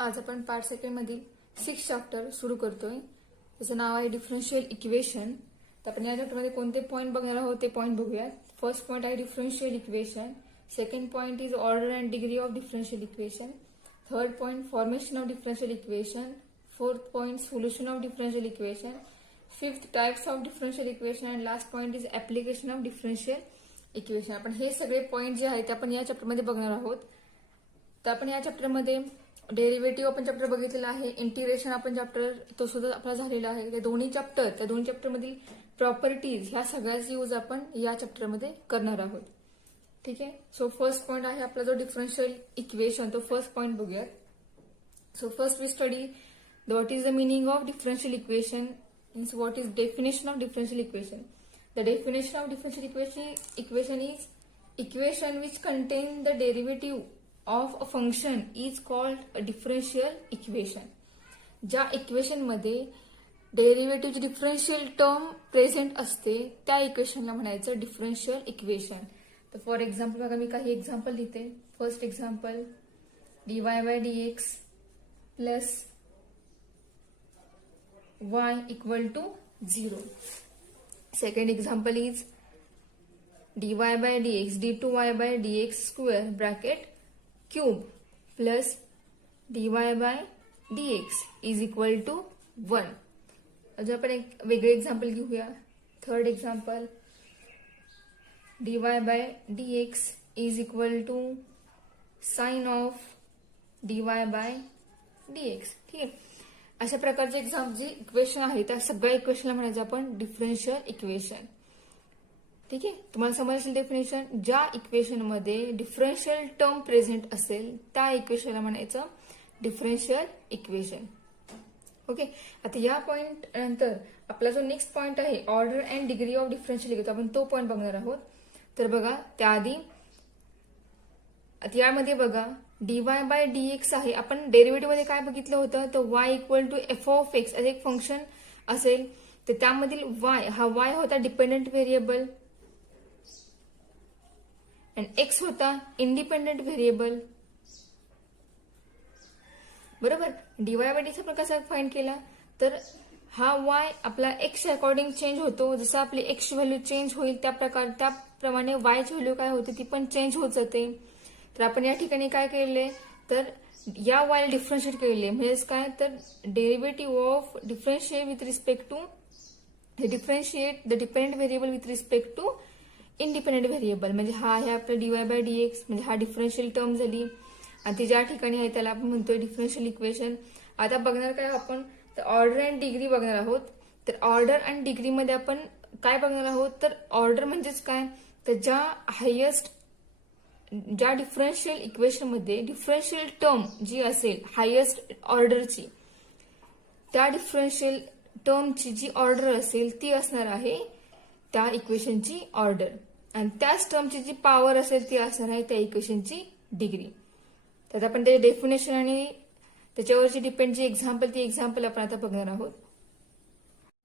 आज आपण part second मधील 6 चॅप्टर सुरू करतोय. त्याचं नाव आहे डिफरन्शियल इक्वेशन. तर आपण या चॅप्टरमध्ये कोणते पॉईंट बघणार आहोत ते पॉईंट बघूयात. फर्स्ट पॉईंट आहे differential equation. Second point is order and degree of differential equation. Third point formation of differential equation. Fourth point solution of differential equation. Fifth types of differential equation and last point is application of differential equation. आपण हे सगळे point जे आहेत ते आपण या चॅप्टरमध्ये बघणार आहोत. तर आपण या चॅप्टरमध्ये डेरिव्हेटिव्ह आपण चॅप्टर बघितलेला आहे. इंटिग्रेशन आपण चॅप्टर तो सुद्धा आपला झालेला आहे. त्या दोन्ही चॅप्टर मधील प्रॉपर्टीज ह्या सगळ्याचा यूज आपण या चॅप्टरमध्ये करणार आहोत. ठीक आहे. सो फर्स्ट पॉईंट आहे आपला जो डिफरन्शियल इक्वेशन, तो फर्स्ट पॉईंट बघूयात. So first we study what is the meaning of differential equation, means what is definition of differential equation. The definition of differential equation is equation which contain the derivative of a function is called a differential equation. ज्या equation मध्ये डेरिव्हेटिव्हची differential term present असते त्या इक्वेशनला म्हणायचं differential equation. तर for example बघा, मी काही एक्झाम्पल लिहिते. First example dy/dx plus y equal to 0. Second example is dy/dx d2y/dx square bracket cube plus dy/dx is equal to 1. अजून आपण एक वेगळे एक्झाम्पल घेऊया. Third example dy/dx is equal to sine of dy/dx. ठीक आहे. अशा प्रकारचे जी इक्वेशन आहे त्या सगळ्या इक्वेशनला म्हणायचं आपण डिफरन्शियल इक्वेशन. ठीक आहे. तुम्हाला समजलं डेफिनेशन. ज्या इक्वेशन मध्ये डिफरन्शियल टर्म प्रेझेंट असेल त्या इक्वेशनला म्हणायचं डिफरन्शियल इक्वेशन. ओके. आता या पॉइंट नंतर आपला जो नेक्स्ट पॉइंट आहे order and degree of differential equation, आपण तो पॉइंट बघणार आहोत. तर बघा, त्याआधी यामध्ये बघा dy/dx आहे. आपण डेरिव्हेटिव्ह मध्ये काय बघितलं होतं, तर y इक्वल टू f(x) असे एक फंक्शन असेल. तर त्यामधील y हा y होता डिपेंडंट व्हेरिएबल आणि x होता इंडिपेंडंट व्हेरिएबल. बरोबर. dy/dx आपण कसा फाइंड केला, तर हा y आपला x अकॉर्डिंग चेंज होतो. जसं आपली x व्हॅल्यू चेंज होईल त्याप्रमाणे y ची व्हॅल्यू काय होते ती पण चेंज होत जाते. तर आपण या ठिकाणी काय केले, तर या y ला डिफरन्शिएट केले. म्हणजे काय, तर derivative of differentiate with respect to differentiate the dependent variable with respect to independent variable. म्हणजे हा आहे आपला dy/dx, म्हणजे हा डिफरन्शियल टर्म झाली आणि ती ज्या ठिकाणी आहे त्याला आपण म्हणतोय डिफरन्शियल इक्वेशन. आता बघणार काय आपण, तर ऑर्डर अँड डिग्री बघणार आहोत. तर ऑर्डर अँड डिग्री मध्ये आपण काय बघणार आहोत, तर ऑर्डर म्हणजेच काय, तर ज्या डिफरन्शियल इक्वेशन मध्ये डिफरन्शियल टर्म जी असेल हायेस्ट ऑर्डरची, त्या डिफरन्शियल टर्मची जी ऑर्डर असेल ती असणार आहे त्या इक्वेशनची ऑर्डर, आणि त्याच टर्मची जी पॉवर असेल ती असणार आहे त्या इक्वेशनची डिग्री. तर आपण ते डेफिनेशन आणि त्याच्यावरची डिपेंड जी एक्झाम्पल ती एक्झाम्पल आपण आता बघणार आहोत.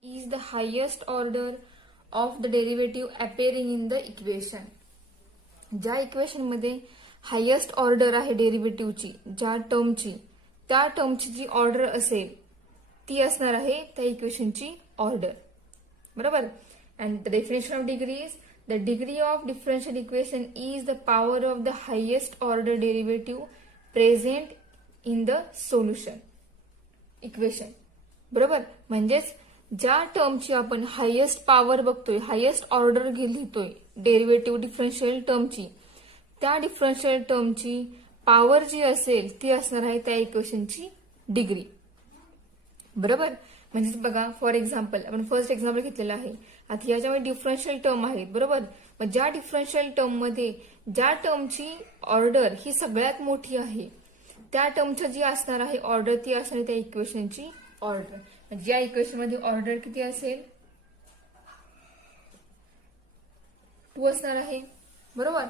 Is the highest order of the derivative अपेअरिंग in the equation. ज्या इक्वेशन मध्ये हायेस्ट ऑर्डर आहे डेरिव्हेटिव्हची ज्या टर्मची, त्या टर्मची जी ऑर्डर असेल ती असणार आहे त्या इक्वेशनची ऑर्डर. बरोबर. And the definition of degree is the degree of differential equation is the power of the highest order derivative present in the solution equation. बरोबर. म्हणजेच ज्या टर्मची आपण हायेस्ट पॉवर बघतोय, हायेस्ट ऑर्डर लिहितोय डेरिव्हेटिव्ह डिफरन्शियल टर्मची, त्या differential टर्मची power जी असेल ती असणार आहे त्या इक्वेशनची डिग्री. बरोबर. म्हणजेच बघा, फॉर एक्झाम्पल आपण फर्स्ट एक्झाम्पल घेतलेलं आहे. आता याच्यामध्ये डिफरन्शियल टर्म आहेत. बरोबर. मग ज्या डिफरन्शियल टर्म मध्ये ज्या टर्मची ऑर्डर ही सगळ्यात मोठी आहे त्या टर्मची जी असणार आहे ऑर्डर ती असणार आहे त्या इक्वेशनची ऑर्डर. म्हणजे या इक्वेशन मध्ये ऑर्डर किती असेल, 2 असणार आहे. बरोबर.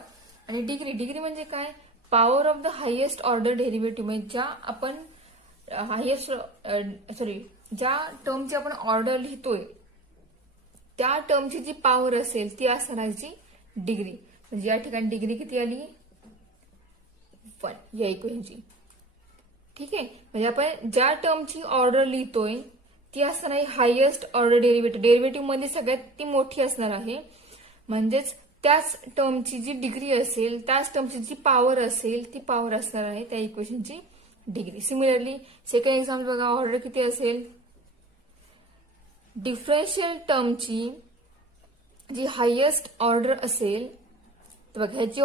आणि डिग्री म्हणजे काय, power of the highest order derivative. म्हणजे ज्या टर्मची आपण ऑर्डर लिहितोय त्या टर्मची जी पॉवर असेल ती असणार आहे डिग्री. म्हणजे या ठिकाणी डिग्री किती आली, 1 या इक्वेशनची. ठीक आहे. म्हणजे आपण ज्या टर्मची ऑर्डर लिहितोय ती असणार आहे हायेस्ट ऑर्डर डेरिव्हेटिव्ह. डेरिव्हेटिव्ह मध्ये सगळ्यात ती मोठी असणार आहे. म्हणजेच त्याच टर्मची जी डिग्री असेल, त्याच टर्मची जी पॉवर असेल ती पॉवर असणार आहे त्या इक्वेशनची डिग्री. सिमिलरली सेकंड एक्झाम्पल बघा, ऑर्डर किती असेल, डिफरन्शियल टर्मची जी हायेस्ट ऑर्डर असेल, तर बघा ह्याची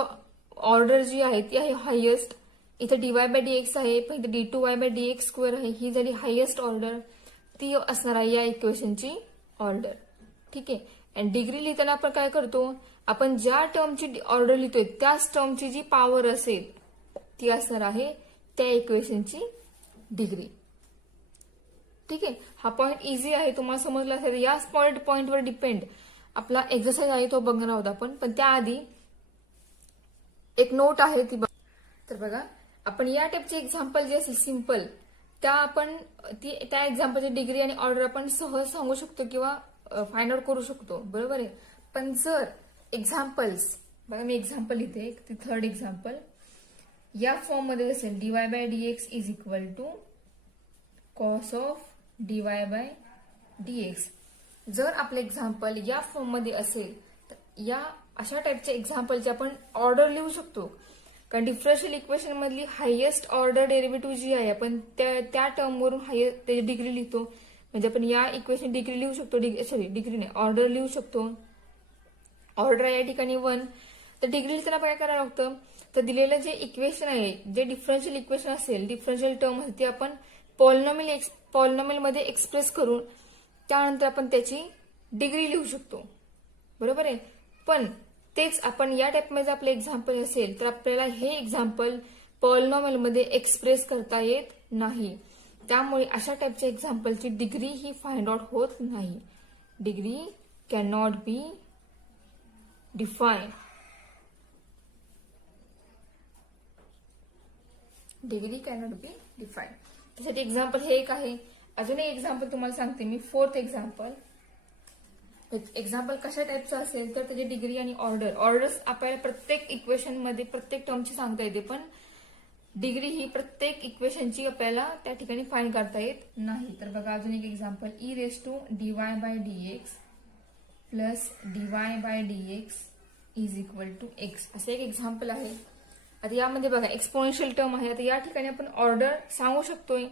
ऑर्डर जी आहे ती आहे हायेस्ट. इथं dy बाय dx आहे, पण इथं d2y बाय dx स्क्वेअर आहे, ही झाली हायेस्ट ऑर्डर, ती असणार आहे या इक्वेशनची ऑर्डर. ठीक आहे. आणि डिग्री लिहिताना आपण काय करतो, आपण ज्या टर्मची ऑर्डर लिहितोय त्याच टर्मची जी पॉवर असेल ती असणार आहे त्या इक्वेशनची डिग्री. ठीक आहे. हा पॉइंट इझी आहे, तुम्हाला समजला असेल. या पॉइंटवर डिपेंड आपला एक्सरसाइज आहे तो बघणार आहोत आपण. पण त्याआधी एक नोट आहे ती तर बघा, आपण या टाईपचे एक्झाम्पल जे असेल सिंपल, त्या एक्झाम्पलची डिग्री आणि ऑर्डर आपण सहज सांगू शकतो किंवा फाइंड आउट करू शकतो, बरोबर आहे. पण जर एक्झाम्पल्स बघा, मी एक्झाम्पल लिहिते, ती थर्ड एक्झाम्पल या फॉर्म मध्ये असेल, dy by dx is equal to cos of dy by dx. जर आपलं एक्झाम्पल या फॉर्म मध्ये असेल तर या अशा टाईपच्या एक्झाम्पलची आपण ऑर्डर लिहू शकतो. कारण डिफरन्शियल इक्वेशन मधली हायेस्ट ऑर्डर डेरिव्हेटिव्ह जी आहे आपण त्या टर्मवरून त्याची डिग्री लिहितो. म्हणजे आपण या इक्वेशन डिग्री लिहू शकतो, डिग्री नाही ऑर्डर लिहू शकतो. ऑर्डर या ठिकाणी 1, तर डिग्री लिहिताना काय करायला लागतं, तर दिलेलं जे इक्वेशन आहे, जे डिफरन्शियल इक्वेशन असेल, डिफरन्शियल टर्म असेल, ती आपण पॉलिनॉमियल मध्ये एक्सप्रेस करून त्यानंतर आपण त्याची डिग्री लिहू शकतो, बरोबर आहे. पण तेच आपण या टाईपमध्ये आपलं एक्झाम्पल असेल तर आपल्याला हे एक्झाम्पल पॉलिनॉमियल मध्ये एक्सप्रेस करता येत नाही. त्यामुळे अशा टाईपच्या एक्झाम्पलची डिग्री ही फाइंड आउट होत नाही. Degree can not be define. Degree can not be define. त्यासाठी एक्झाम्पल हे एक आहे. अजून एक एक्झाम्पल तुम्हाला सांगते मी, फोर्थ एक्झाम्पल. एक्झाम्पल कशा टाईपचं असेल तर त्याची डिग्री आणि ऑर्डर्स आपल्याला प्रत्येक इक्वेशन मध्ये प्रत्येक टर्मची सांगता येते, पण डिग्री ही प्रत्येक इक्वेशनची आपल्याला त्या ठिकाणी फाइंड करता येत नाही. तर बघा अजून एक example, e raise to dy by dx plus dy by dx is equal to x, असं एक एक्झाम्पल आहे. आता यामध्ये बघा एक्सपोनेन्शियल टर्म आहे. आता या ठिकाणी आपण ऑर्डर सांगू शकतोय.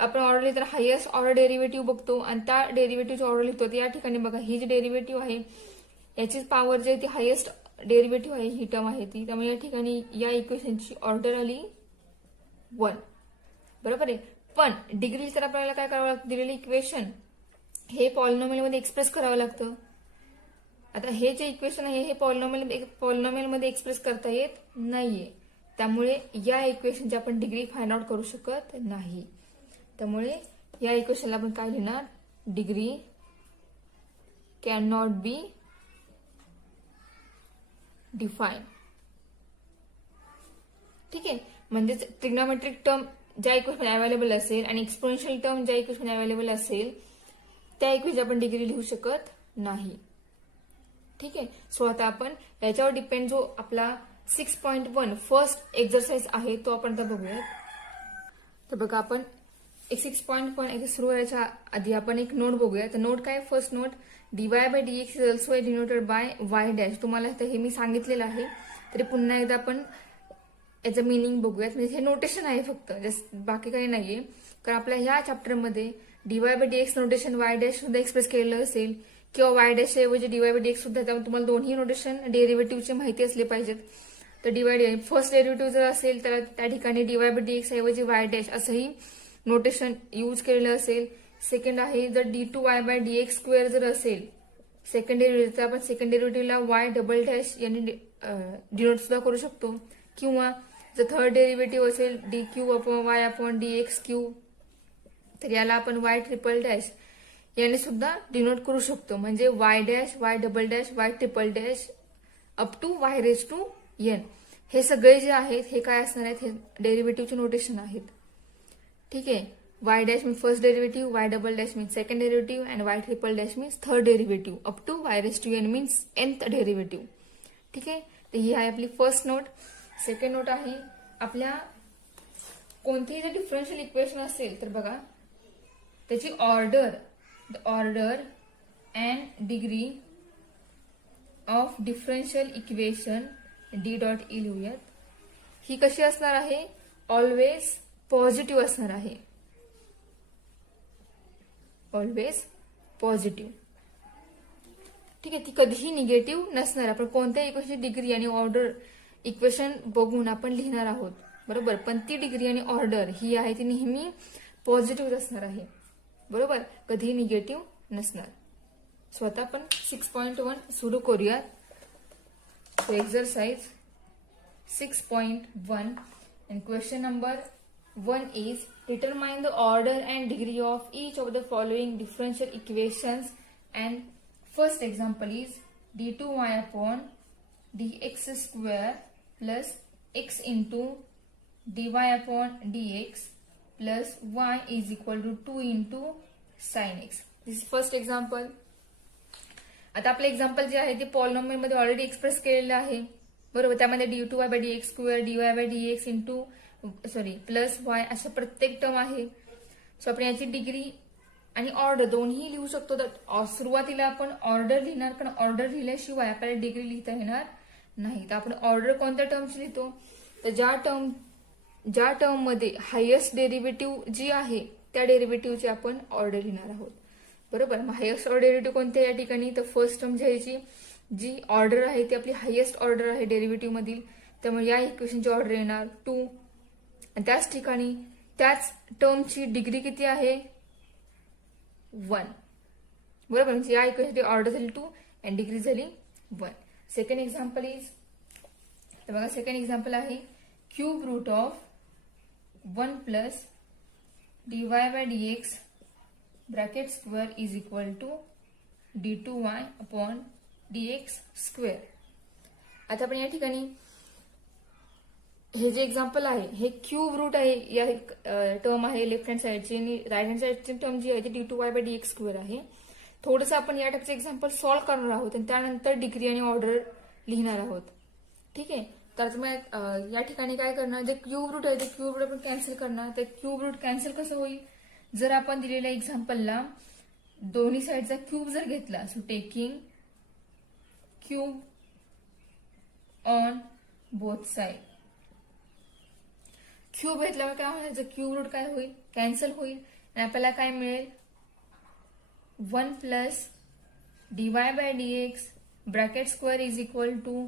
आपण ऑर्डर लिहिताना हायेस्ट ऑर्डर डेरिव्हेटिव्ह बघतो आणि त्या डेरिव्हेटिव्हची ऑर्डर लिहितो. या ठिकाणी बघा ही जी डेरिव्हेटिव्ह आहे याची पॉवर जी आहे ती हायेस्ट डेरिव्हेटिव्ह आहे, ही टर्म आहे ती. त्यामुळे या ठिकाणी या इक्वेशनची ऑर्डर आली 1, बरोबर आहे. पण डिग्री लिहिताना आपल्याला काय करावं लागतं, दिलेलं इक्वेशन हे पॉलिनॉमियल मध्ये एक्सप्रेस करावं लागतं. आता हे जे इक्वेशन आहे हे पॉलिनॉमियल मध्ये एक्सप्रेस करता येत नाहीये. त्यामुळे या इक्वेशनची आपण डिग्री फाइंड आउट करू शकत नाही. त्यामुळे या इक्वेशनला आपण काय लिहिणार, degree can not be define. ठीक आहे. म्हणजेच ट्रिग्नोमेट्रिक टर्म ज्या इक्वेशन अवेलेबल असेल आणि एक्सपोनेन्शियल टर्म ज्या इक्वेशन अवेलेबल असेल त्या इक्वेशन आपण डिग्री लिहू शकत नाही. ठीक आहे. सो आता आपण याच्यावर डिपेंड जो आपला 6.1 फर्स्ट एक्सरसाइज आहे तो आपण आता बघूयात. तर बघा आपण 6.1 सुरू व्हायच्या आधी आपण एक नोट बघूया. तर नोट काय, first note, dy by dx is also denoted by y dash. तुम्हाला हे मी सांगितलेलं आहे, तरी पुन्हा एकदा आपण याचं मिनिंग बघूयात. म्हणजे हे नोटेशन आहे फक्त, बाकी काही नाहीये. कारण आपल्या ह्या चॅप्टरमध्ये dy by dx notation y dash सुद्धा एक्सप्रेस केलेलं असेल किंवा y डॅश ऐवजी dy बाय dx सुद्धा. त्यामुळे तुम्हाला दोन्ही नोटेशन डेरिव्हेटिव्हची माहिती असली पाहिजेत. तर dy फर्स्ट डेरिव्हेटिव्ह जर असेल तर त्या ठिकाणी dy बाय dx ऐवजी y डॅश असंही नोटेशन यूज केलेलं असेल. सेकंड आहे, जर d2y बाय dx स्क्वेअर जर असेल सेकंड डेरिव्हेटिव्ह, तर आपण सेकंड डेरिव्हेटिव्हला y डबल डॅश यांनी डिनोट सुद्धा करू शकतो. किंवा जर थर्ड डेरिव्हेटिव्ह असेल dq upon y upon dx Q, तर याला आपण y ट्रिपल डॅश याने सुद्धा डिनोट करू शकतो. म्हणजे y dash, y double dash, y triple dash up to y raise to n. हे सगळे जे आहेत हे काय असणार आहेत, हे डेरिव्हेटिव्हचे नोटेशन आहेत. ठीक आहे. y dash means first derivative, y double dash means second derivative आणि y triple dash means third derivative up to y raise to n means nth derivative. ठीक आहे. तर ही आहे आपली फर्स्ट नोट. सेकंड नोट आहे आपल्या कोणतेही जर डिफरन्शियल इक्वेशन असेल तर बघा त्याची order and degree of differential equation D dot E लिहूयात. ही कशी असणार आहे? ऑलवेज पॉझिटिव्ह असणार आहे. Always positive. ठीक आहे. ती कधीही निगेटिव्ह नसणार. आपण कोणत्या इक्वेशनची डिग्री आणि ऑर्डर इक्वेशन बघून आपण लिहिणार आहोत बरोबर. पण ती डिग्री आणि ऑर्डर ही आहे ती नेहमी पॉझिटिव्ह असणार आहे बरोबर. कधीही निगेटिव्ह नसणार. स्वतः आपण 6.1 सुरू करूयात. So exercise 6.1 and question number 1 is determine the order and degree of each of the following differential equations. And first example is d2y upon dx square plus x into dy upon dx plus y is equal to 2 into sin x. This is first example. आता आपलं example जे आहे ते polynomial मध्ये already express केलेलं आहे बरोबर. त्यामध्ये d2y by dx square dy by dx into plus y अशा प्रत्येक टर्म आहे. सो आपण याची डिग्री आणि ऑर्डर दोन्ही लिहू शकतो. तर सुरुवातीला आपण ऑर्डर लिहिणार कारण ऑर्डर लिहिल्याशिवाय आपल्याला डिग्री लिहिता येणार नाही. तर आपण ऑर्डर कोणत्या टर्मची लिहितो? तर ज्या टर्म मध्ये हायेस्ट डेरिव्हेटिव्ह जी आहे त्या डेरिव्हेटिव्हची आपण ऑर्डर लिहिणार आहोत बरोबर. मग हायेस्ट ऑर्डर डेरिव्हेटिव्ह कोणते या ठिकाणी? तर फर्स्ट टर्म घ्यायची जी ऑर्डर आहे ती आपली हायेस्ट ऑर्डर आहे डेरिव्हेटिव्ह मधील. त्यामुळे या इक्वेशनची ऑर्डर येणार 2 आणि त्याच ठिकाणी त्याच टर्मची डिग्री किती आहे? 1 बरोबर. म्हणजे या इक्वेशनची ऑर्डर झाली 2 आणि डिग्री झाली 1. सेकंड एक्झाम्पल इज तर बघा सेकंड एक्झाम्पल आहे cube root of 1 plus dy by dx bracket square is equal to d2y upon dx square. आता आपण या ठिकाणी हे जे एक्झाम्पल आहे हे क्यूब रूट आहे. या टर्म आहे लेफ्ट हँड साईडची आणि राईट हँड साईडची टर्म जी आहे ती d2y बाय dx स्क्वेअर आहे. थोडंसं आपण या टाईपचं एक्झाम्पल सॉल्व्ह करणार आहोत आणि त्यानंतर डिग्री आणि ऑर्डर लिहिणार आहोत. ठीक आहे. तर तुम्ही या ठिकाणी काय करणार? जे क्यूब रूट आहे ते क्यूब रूट आपण कॅन्सल करणार. तर क्यूब रूट कॅन्सल कसं होईल? जर आपण दिलेल्या एक्झाम्पलला दोन्ही साईडचा क्यूब जर घेतला so taking cube on both side. Cube घेतल्यावर काय होणार? क्यूब रूट काय होईल? कॅन्सल होईल आणि आपल्याला काय मिळेल? 1 plus dy by dx bracket square is equal to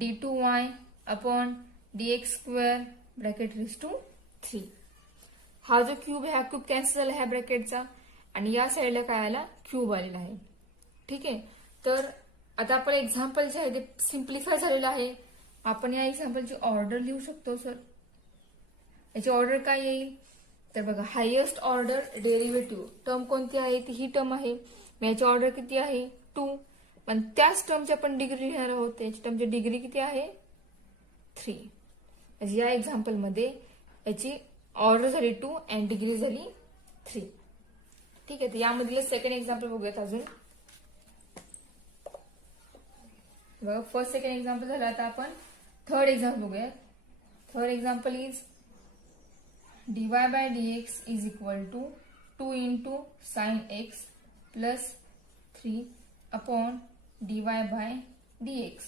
d2y upon dx square bracket raise to 3. हा जो क्यूब आहे हा क्यूब कॅन्सल झाला ह्या ब्रॅकेटचा आणि या साईडला काय आला? क्यूब आलेला आहे. ठीक आहे. तर आता आपण एक्झाम्पल जे आहे ते सिम्प्लिफाय झालेलं आहे. आपण या एक्झाम्पलची ऑर्डर लिहू शकतो. सर याची ऑर्डर काय येईल? तर बघा हायेस्ट ऑर्डर डेरिव्हेटिव्ह टर्म कोणती आहे? ती ही टर्म आहे. मग याची ऑर्डर किती आहे? 2. पण त्याच टर्मची आपण डिग्री लिहिणार आहोत. त्याची टर्मची डिग्री किती आहे? 3. म्हणजे या एक्झाम्पल मध्ये याची ऑर्डर झाली 2 अँड डिग्री झाली 3. ठीक आहे. तर यामधलं सेकंड एक्झाम्पल बघूयात अजून. बघा फर्स्ट सेकंड एक्झाम्पल झालं. आता आपण थर्ड एक्झाम्पल बघूयात. Third example is dy by dx is equal to 2 into sine x plus 3 upon dy by dx.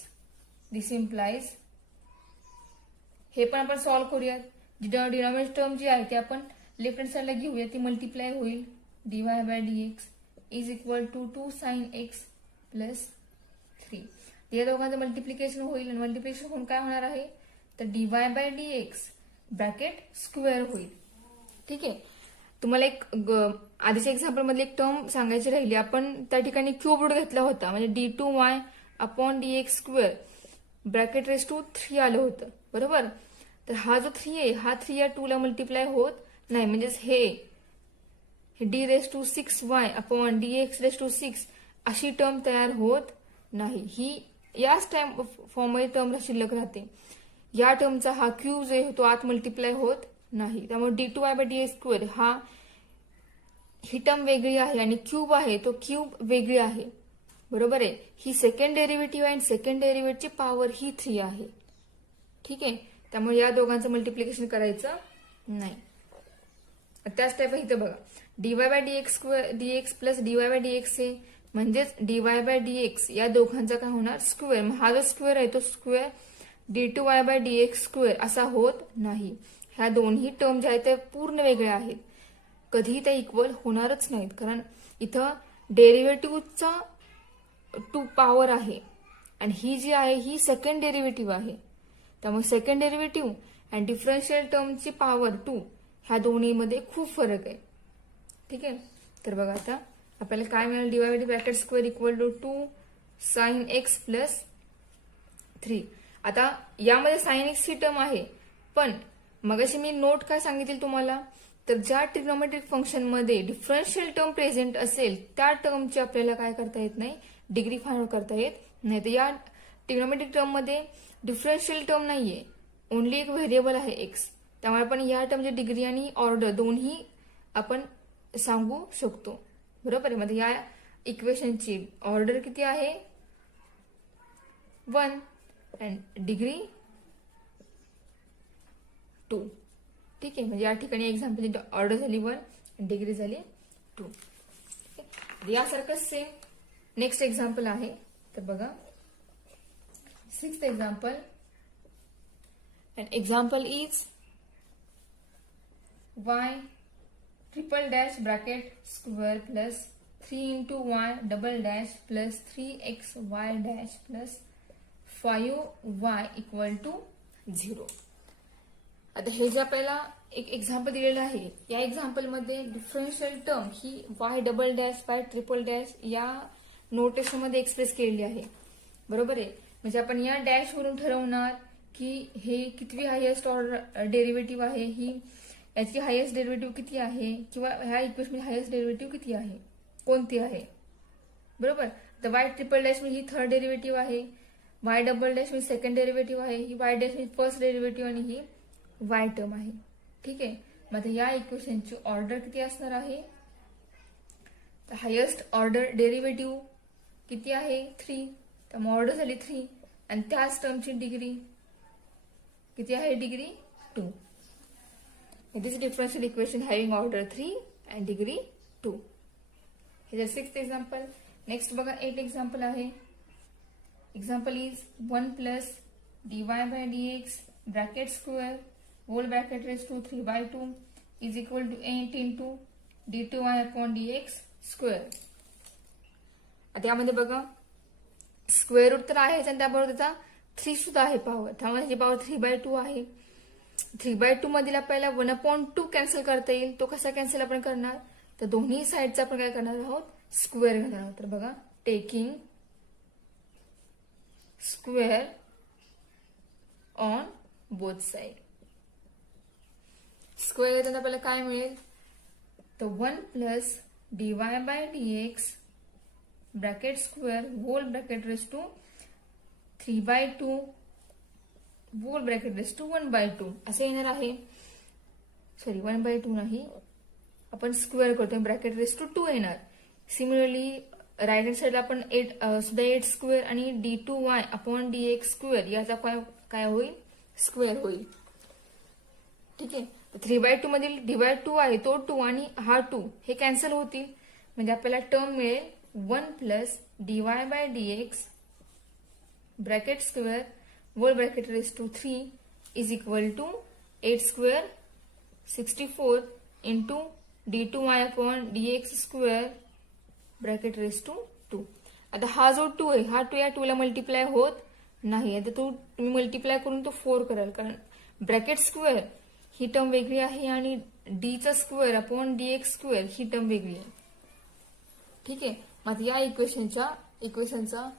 This implies हे पण आपण सॉल्व्ह करूयात. डिनॉमिनेटर टर्म जी आहे ती आपण लेफ्ट हँड साइडला घेऊया. ती मल्टिप्लाय होईल. dy by dx is equal to 2 sine x plus 3. या दोघांचं मल्टिप्लिकेशन होईल आणि मल्टिप्लिकेशन होऊन काय होणार आहे? तर dy by dx bracket square होईल. ठीक आहे. तुम्हाला एक आधीच्या एक्झाम्पल मधली एक टर्म सांगायची राहिली. आपण त्या ठिकाणी क्यूब रूट घेतला होता म्हणजे d2y upon dx square bracket raise to 3 आलं होतं बरोबर. तर हा जो 3 आहे हा 3 या 2 ला मल्टिप्लाय होत नाही. म्हणजेच हे d raise to 6y upon dx raise to 6 अशी टर्म तयार होत नाही. ही याच टाइम फॉर्ममध्ये टर्म शिल्लक राहते. या टर्मचा हा क्यूब जो आहे तो आत मल्टिप्लाय होत नाही. त्यामुळे d2y by dx square he term वेगळी आहे आणि क्यूब आहे तो क्यूब वेगळी आहे बरोबर आहे. ही सेकंड डेरिव्हेटिव्ह आहे आणि सेकंड डेरिव्हेटिव्हची पॉवर ही 3 आहे. ठीक आहे. त्यामुळे या दोघांचं मल्टिप्लिकेशन करायचं नाही. त्याच टाईप इथे बघा, dy by dx square dx plus dy by dx आहे, म्हणजेच डीवाय बाय डीएक्स या दोघांचा काय होणार स्क्वेअर. मग हा जो स्क्वेअर आहे तो square d two y by dx square असा होत नाही. ह्या दोन्ही टर्म ज्या आहेत त्या पूर्ण वेगळ्या आहेत, कधीही त्या इक्वल होणारच नाहीत, कारण इथं डेरिव्हेटिव्हचा 2 पॉवर आहे आणि ही जी आहे ही सेकंड डेरिव्हेटिव्ह आहे. त्यामुळे सेकंड डेरिव्हेटिव्ह आणि डिफरन्शियल टर्मची पॉवर 2 ह्या दोन्हीमध्ये खूप फरक आहे. ठीक आहे. तर बघा आता आपल्याला काय मिळालं, dy by d bracket square equal to 2 sine x plus 3. आता यामध्ये साइन एक्स ही टर्म आहे, पण मगाशी मी नोट काय सांगितली तुम्हाला, तर ज्या ट्रिग्नोमेट्रिक फंक्शन मध्ये डिफरन्शियल टर्म प्रेझेंट असेल त्या टर्मची आपल्याला काय करता येत नाही, डिग्री फाइंड आउट करता येत नाही. तर या ट्रिग्नोमेट्रिक टर्म मध्ये डिफरन्शियल टर्म नाहीये, ओनली एक व्हेरिएबल आहे एक्स. त्यामुळे आपण या टर्मची डिग्री आणि ऑर्डर दोन्ही आपण सांगू शकतो. बरोबर आहे. म्हणजे या इक्वेशनची ऑर्डर किती आहे 1 आणि डिग्री 2. ठीक आहे. म्हणजे या ठिकाणी एक्झाम्पलची ऑर्डर झाली 1 आणि डिग्री झाली 2. यासारखं सेम नेक्स्ट एक्झाम्पल आहे. तर बघा 6th example. And example is y triple dash bracket square plus 3 into y double dash plus 3xy dash plus 5y equal to 0. आता हे जे आपल्याला एक एक्झाम्पल दिलेलं आहे, या एक्झाम्पलमध्ये डिफरन्शियल टर्म ही y double dash by triple dash या नोटेशन मध्ये एक्सप्रेस केलेली आहे. बरोबर आहे. म्हणजे आपण या डॅश वरून ठरवणार की हे कितवी हायेस्ट ऑर्डर डेरिव्हेटिव्ह आहे, ही याची हायेस्ट डेरिव्हेटिव्ह किती आहे, किंवा ह्या इक्वेशन हायेस्ट डेरिव्हेटिव्ह किती आहे, कोणती आहे. बरोबर. तर वाय ट्रिपल डॅश म्हणजे ही थर्ड डेरिव्हेटिव्ह आहे, वाय डबल डॅश म्हणजे सेकंड डेरिव्हेटिव्ह आहे, ही वाय डॅश म्हणजे फर्स्ट डेरिव्हेटिव्ह आणि ही वाय टर्म आहे. ठीक आहे. मग या इक्वेशनची ऑर्डर किती असणार आहे, तर हायेस्ट ऑर्डर डेरिव्हेटिव्ह किती आहे 3, त्यामुळे ऑर्डर झाली 3 आणि त्याच टर्मची डिग्री किती आहे, degree 2. It is a differential equation having order 3 and degree 2. Here is 6th example. Next बघा 8th example आहे. Example is 1 plus dy by dx bracket square whole bracket raised to 3 by 2 is equal to 8 into d2y upon dx square. आता यामध्ये बघा square route तर आहेच आणि त्याबरोबर त्याचा 3 सुद्धा आहे पॉवर, त्यामुळे त्याची पॉवर 3/2 आहे. 3/2 मधील आपल्याला 1/2 कॅन्सल करता येईल. तो कसा कॅन्सल आपण करणार, तर दोन्ही साईडचा आपण काय करणार आहोत, स्क्वेअर घेणार आहोत. तर बघा taking square on both side. Square घेताना आपल्याला काय मिळेल, तर 1 plus dy by dx bracket square whole bracket raise to 3/2 whole bracket raise to 1/2 असे येणार आहे. सॉरी 1/2 नाही, आपण स्क्वेअर करतो, ब्रॅकेट रेस टू 2 येणार. सिमिलरली राईट हँड साइडला आपण 8 स्क्वेअर आणि d2y अपॉन dx स्क्वेअर याचा काय होईल, स्क्वेअर होईल. ठीक आहे. 3/2 मधील dy2 आहे तो 2 आणि हा 2 हे कॅन्सल होतील, म्हणजे आपल्याला टर्म मिळेल 1 plus dy by dx bracket square whole bracket raised to 3 is equal to 8 square 64 into d2y upon dx square bracket raised to 2. आता हा जो 2 आहे हा 2 या 2 ला मल्टिप्लाय होत नाही. आता तुम्ही मल्टिप्लाय करून तो 4 कराल, कारण ब्रॅकेट स्क्वेअर ही टर्म वेगळी आहे आणि d चा स्क्वेअर अपॉन dx स्क्वेअर ही टर्म वेगळी आहे. ठीक आहे. मग या इक्वेशनचा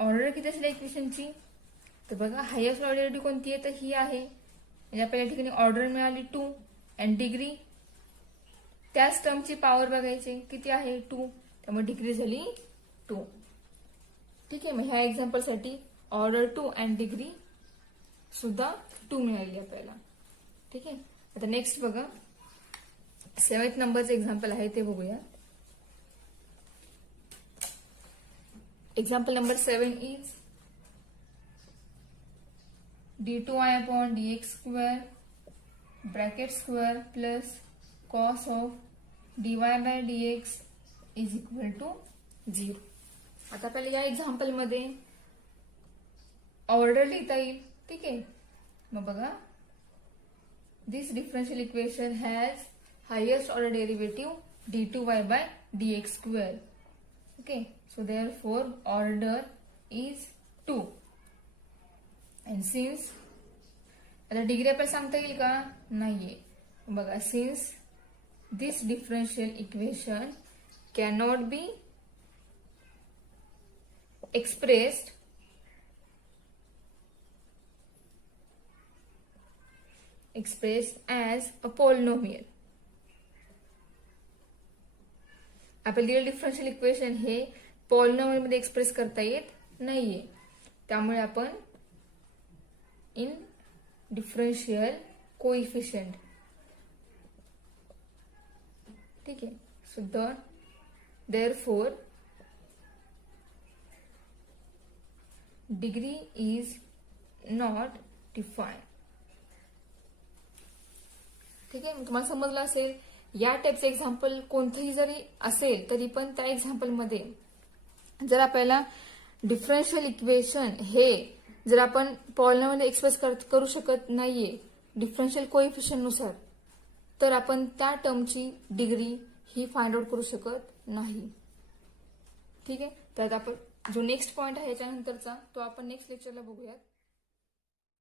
ऑर्डर किती असेल इक्वेशनची, तर बघा हायेस्ट ऑर्डर कोणती आहे, तर ही आहे. म्हणजे आपल्याला या ठिकाणी ऑर्डर मिळाली 2 आणि डिग्री त्याच टर्मची पॉवर बघायची किती आहे 2, त्यामुळे डिग्री झाली 2. ठीक आहे. मग ह्या एक्झाम्पलसाठी ऑर्डर 2 आणि डिग्री सुद्धा 2 मिळाली आपल्याला. ठीक आहे. आता नेक्स्ट बघा 7th नंबरचं एक्झाम्पल आहे ते बघूया. Example number 7 is d2y upon dx square bracket square plus cos of dy by dx is equal to 0. आता आपल्याला या एक्झाम्पल मध्ये ऑर्डर लिहिता येईल. ठीक आहे, मग बघा, this differential equation has highest order derivative d2y by dx square. Okay, so therefore order is 2. And since, आता डिग्री आपल्याला सांगता येईल का? नाहीये. बघा, since this differential equation cannot be expressed as a polynomial. आपल्याला दिलेलं डिफरन्शियल इक्वेशन हे पॉलिनॉमियल मध्ये एक्सप्रेस करता येत नाहीये. त्यामुळे आपण इन डिफरन्शियल कोइफिशियंट. ठीक आहे, so therefore degree is not defined. ठीक आहे, तुम्हाला समजलं असेल. या टाईपचं एक्झाम्पल कोणतंही जरी असेल तरी पण त्या एक्झाम्पल मध्ये जर आपल्याला डिफरन्शियल इक्वेशन हे जर आपण पॉलिनॉमियल एक्सप्रेस करू शकत नाहीये डिफरन्शियल कोइफिशियंट नुसार, तर आपण त्या टर्मची डिग्री ही फाइंड आउट करू शकत नाही. ठीक आहे, तर आपण जो नेक्स्ट पॉइंट आहे याच्यानंतरचा तो आपण नेक्स्ट लेक्चरला बघूयात.